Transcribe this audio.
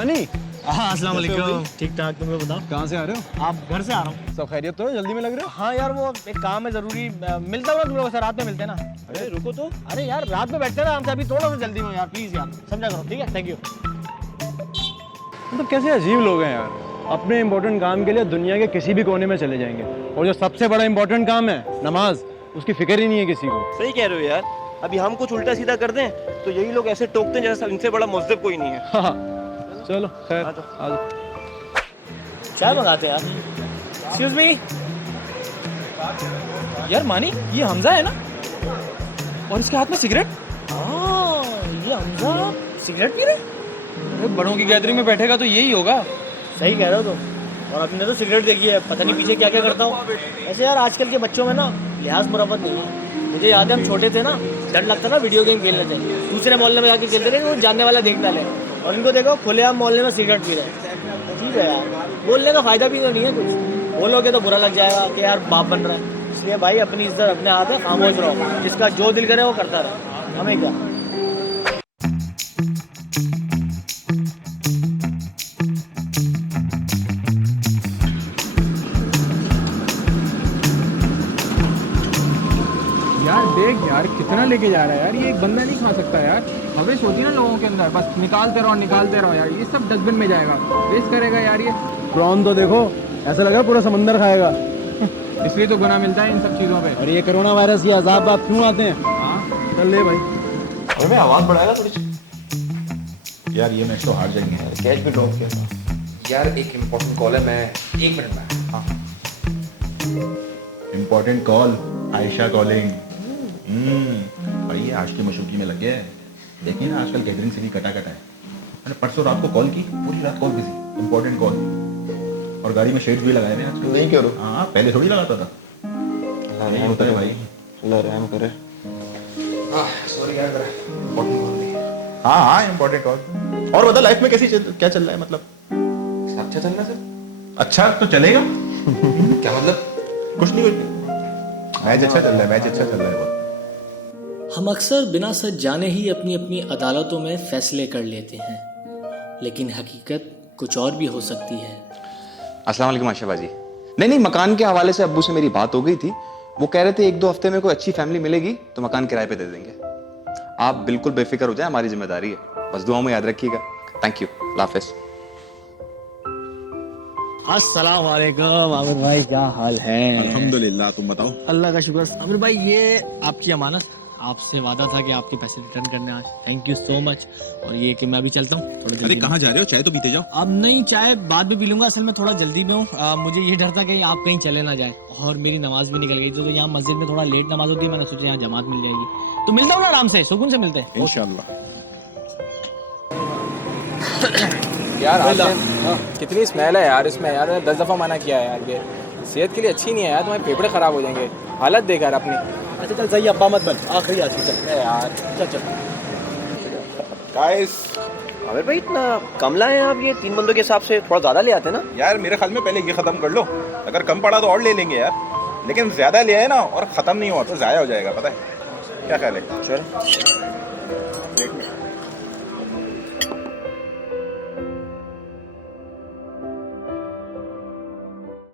मानी। हाँ अस्सलाम वालेकुम। ठीक ठाक, तुम बताओ कहाँ से आ रहे हो? आप? घर से आ रहा हूँ। सब खैरियत तो है? जल्दी में लग रहे हो? हाँ यार वो एक काम है जरूरी, मिलता हूँ तुम लोगों से, रात में मिलते हैं ना। अरे रुको तो। अरे यार रात में बैठते हैं ना आराम से, अभी थोड़ा सा जल्दी में यार, प्लीज यार समझा करो, ठीक है? Thank you. मतलब कैसे अजीब लोग हैं यार, अपने इंपॉर्टेंट काम के लिए दुनिया के किसी भी कोने में चले जाएंगे, और जो सबसे बड़ा इंपॉर्टेंट काम है नमाज, उसकी फिक्र ही नहीं है किसी को। सही कह रहे हो यार, अभी हम कुछ उल्टा सीधा कर दें तो यही लोग ऐसे टोकते हैं जैसा इनसे बड़ा मुज़्ज़िब कोई नहीं है। हाँ चलो खैर आ जाओ। चाय मंगाते हैं यार। एक्सक्यूज मी यार, मानी ये हमजा है ना, और इसके हाथ में सिगरेट। हाँ ये हमजा सिगरेट पी रहे। अरे बड़ों की गैदरिंग में बैठेगा तो यही होगा। सही कह रहे हो तुम। और आपने तो सिगरेट देखी है, पता नहीं पीछे क्या क्या करता हूँ। ऐसे यार आजकल के बच्चों में ना लिहाज मुरब्बत नहीं है। मुझे याद है हम छोटे थे ना, डर लगता ना वीडियो गेम खेलने से, दूसरे मोहल्ले में जाके खेलते थे, वो जानने वाला देख डाले, और इनको देखो खुलेआम मोहल्ले में सिगरेट पी रहे हैं। अजीब है यार, बोलने का फायदा भी तो नहीं है कुछ, बोलोगे तो बुरा लग जाएगा कि यार बाप बन रहा है। इसलिए भाई अपनी इज्जत अपने हाथ में, खामोश रहो, जिसका जो दिल करे वो करता रहे, हमें क्या। यार देख यार कितना लेके जा रहा है यार, ये एक बंदा नहीं खा सकता यार। हवेस होती है ना लोगों के अंदर, बस निकालते रहो यार, ये सब डस्टबिन में जाएगा, वेस्ट करेगा यार ये। प्रॉन तो देखो, ऐसा लगा पूरा समंदर खाएगा। इसलिए तो गुनाह मिलता है इन सब चीज़ों पे। और ये कोरोना वायरस की अजाब आप क्यों आते हैं? हाँ चल ले भाई। अरे मैं आवाज़ बढ़ाएगा थोड़ी सी यार, ये मैच तो हार जाएंगे यार, कैच भी ड्रॉप किया यार एक इम्पोर्टेंट कॉल है, मैं 1 मिनट में। हाँ इम्पोर्टेंट कॉल, आयशा कॉलिंग। भाई ये आज की मशूकी में लग गया है। देखिए ना आजकल गैदरिंग से भी कटा है। मैंने परसों रात को कॉल की, पूरी रात कॉल बिजी, इम्पोर्टेंट कॉल, और गाड़ी में शेड्स भी लगाए हैं आजकल। नहीं करो। हाँ पहले थोड़ी लगाता था। नहीं होता है भाई। अल्लाह रहम करे। सॉरी यार, इम्पोर्टेंट कॉल थी। हाँ इम्पोर्टेंट कॉल। और बता लाइफ में कैसी क्या चल रहा है? मतलब अच्छा चल रहा है सर। अच्छा तो चलेगा। क्या मतलब? कुछ नहीं मैच अच्छा चल रहा है, मैच अच्छा चल रहा है बहुत। हम अक्सर बिना सच जाने ही अपनी अपनी अदालतों में फैसले कर लेते हैं, लेकिन हकीकत कुछ और भी हो सकती है। अस्सलाम वालेकुम आशा बाजी। नहीं मकान के हवाले से अब्बू से मेरी बात हो गई थी, वो कह रहे थे 1-2 हफ्ते में कोई अच्छी फैमिली मिलेगी तो मकान किराए पे दे देंगे। आप बिल्कुल बेफिक्र हो जाए, हमारी जिम्मेदारी है, बस दुआओं में याद रखिएगा। थैंक यू, अल्लाह हाफिज़। अस्सलाम वालेकुम आमिर भाई, क्या हाल है? अल्हम्दुलिल्लाह, तुम बताओ। अल्लाह का शुक्र। आमिर भाई ये आपकी अमानत, आपसे वादा था कि आपके पैसे रिटर्न करने आज। Thank you so much. और ये कि मैं अभी चलता हूँ थोड़ा जल्दी। अरे कहाँ जा रहे हो? चाय तो पीते जाओ। अब नहीं, चाय बाद में पी लूंगा, असल में थोड़ा जल्दी में हूँ। मुझे ये डर था कि आप कहीं चले ना जाए, और मेरी नमाज भी निकल गई। तो यहाँ मस्जिद में थोड़ा लेट नमाज होती है, मैंने सोचा यहाँ जमात मिल जाएगी, तो मिलता हूँ ना आराम से, सुकून से मिलते हैं इंशाल्लाह। यार कितनी स्मेल है यार इसमें यार, 10 दफ़ा मना किया है यार, ये सेहत के लिए अच्छी नहीं है यार, तुम्हारे फेफड़े खराब हो जाएंगे। हालत देख यार अपनी। अच्छा चल सही, अब्बा मत बन, आखिरी आज चल यार चल। गाइस आमिर भाई इतना कम लाए हैं आप? ये 3 बंदों के हिसाब से थोड़ा ज़्यादा ले आते ना। यार मेरे ख्याल में पहले ये खत्म कर लो, अगर कम पड़ा तो और ले लेंगे यार, लेकिन ज्यादा ले आए ना और खत्म नहीं हुआ तो जाया हो जाएगा, पता है क्या ख्याल है? चल